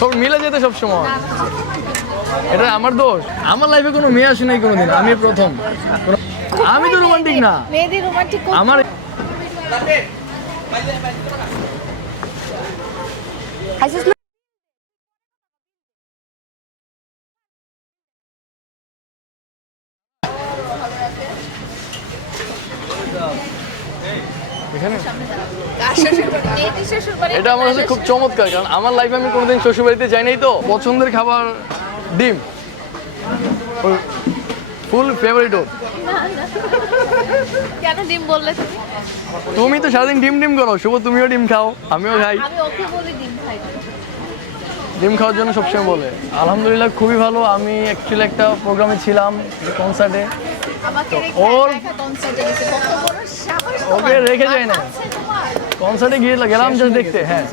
সব মিলে যেতে সব সময় এটা আমার দোষ। আমার লাইফে কোনো মেয়ে আসে নাই কোনোদিন। আমি প্রথম। আমি তো রোমান্টিক না। আমার না? এখানে? এটা আমার কাছে খুব চমৎকার কারণ আমার লাইফে আমি কোনোদিন শ্বশুরবাড়িতে যাই নাই তো। পছন্দের খাবার ডিম। ফুল ফেভারিট ওর। কেন ডিম বললে তুমি? তুমি তো সারাদিন ডিম ডিম করো শুভ তুমিও ডিম খাও আমিও খাই। আমি ওকে বলে ডিম খাই ডিম খাওয়ার জন্য সবসময় বলে। আলহামদুলিল্লাহ খুবই ভালো আমি অ্যাকচুয়ালি একটা প্রোগ্রামে ছিলাম কনসার্টে ওর- ওকে রেখে যায় না। কনসার্টে গিয়ে গেলাম জাস্ট দেখতে হ্যাঁ।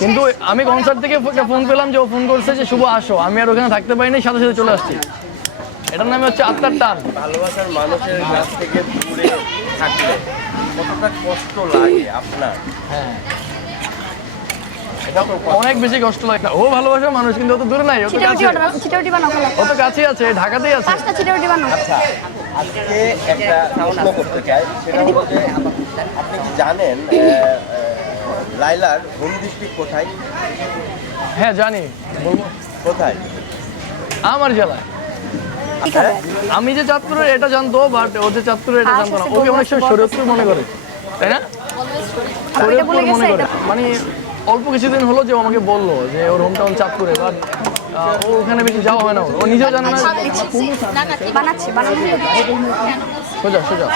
কিন্তু আমি কনসার্ট থেকে ফোন পেলাম যে ও ফোন করছে যে শুভ আসো। আমি আর ওখানে থাকতে পারিনি সাথে সাথে চলে আসছি। এটার নামে হচ্ছে আত্মার টান ভালোবাসার মানুষের কাছ থেকে দূরে থাকলে কতটা কষ্ট লাগে আপনার? হ্যাঁ। অনেক বেশি কষ্ট লাগে। ও ভালোবাসা মানুষ কিন্তু অত দূরে নাই ও কাছে কাছেই আছে। ঢাকাতেই আছে। পাঁচটা ছিটা বানাও আচ্ছা আজকে একটা প্রশ্ন করতে চাই সেটা হলো যে আপনি কি জানেন লাইলার হোম ডিস্ট্রিক্ট কোথায়? হ্যাঁ জানি। বলব কোথায়? আমার জেলায়। আমি যে চাঁদপুরের এটা জানতো বাট ও যে চাঁদপুরের এটা আচ্ছা, জানতো না। আচ্ছা, ওকে অনেক সময় শরীয়তপুর মনে করে। তাই না? শরীয়তপুর। মনে করে। মানে অল্প কিছুদিন হলো যে আমাকে বলল যে ওর হোম টাউন চাঁদপুরে বাট ও ওখানে বেশি যাওয়া হয় না। ও নিজেও জানে না। না না সোজা। সোজা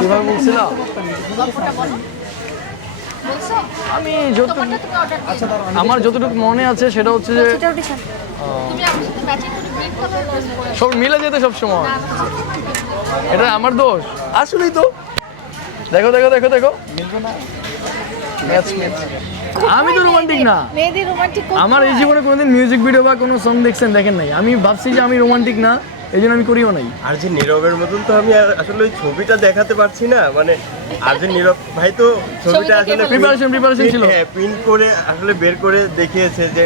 কীভাবে বলছিলাম আমি আমার যতটুকু মনে আছে সেটা হচ্ছে যে করে করো সব মিলে যেতে সব সময় এটা আমার দোষ। আসলেই তো। দেখো দেখো দেখো দেখো। Match, match. আমি তো রোমান্টিক না। আমার এই জীবনে কোনোদিন মিউজিক ভিডিও বা কোনো সং দেখছেন দেখেন নাই। আমি ভাবছি যে আমি রোমান্টিক না এই জন্য আমি করিও নাই। আর যে নীরবের মতন তো আমি আসলে ওই ছবিটা দেখাতে পারছি না মানে আর যে নীরব ভাই তো ছবিটা ছবি আসলে Preparation, preparation ছিল। প্রিন্ট করে আসলে বের করে দেখিয়েছে যে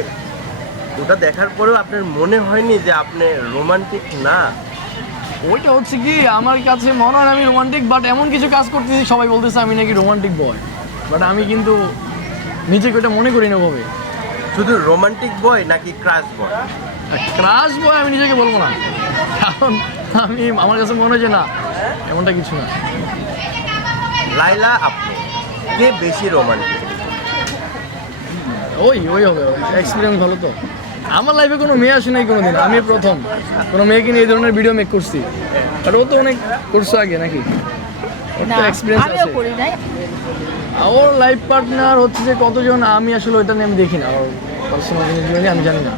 ওটা দেখার পরেও আপনার মনে হয়নি যে আপনি রোমান্টিক না? ওইটা হচ্ছে কি আমার কাছে মনে হয় আমি রোমান্টিক বাট এমন কিছু কাজ করতেছি সবাই বলতেছে আমি নাকি রোমান্টিক বয় বাট আমি কিন্তু নিজেকে ওটা মনে করি না ভাবে শুধু রোমান্টিক বয় নাকি ক্রাশ বয় ক্রাশ বয় আমি নিজেকে বলব না। কারণ আমি আমার কাছে মনে হয় যে না এমনটা কিছু না। লাইলা আপনি কে বেশি রোমান্টিক ওই ওই হবে এক্সপিরিয়েন্স ভালো তো। আমার লাইফে কোনো মেয়ে আসে নাই কোনোদিন আমি প্রথম। কোনো মেয়েকে নিয়ে এই ধরনের ভিডিও মেক করছি। আর ও তো অনেক করছ আগে নাকি? ওর তো এক্সপিরিয়েন্স আমিও আছে। ওর লাইফ পার্টনার হচ্ছে যে কতজন, আমি আসলে ওইটা নিয়ে আমি দেখি না, আমার পার্সোনাল আমি জানি না।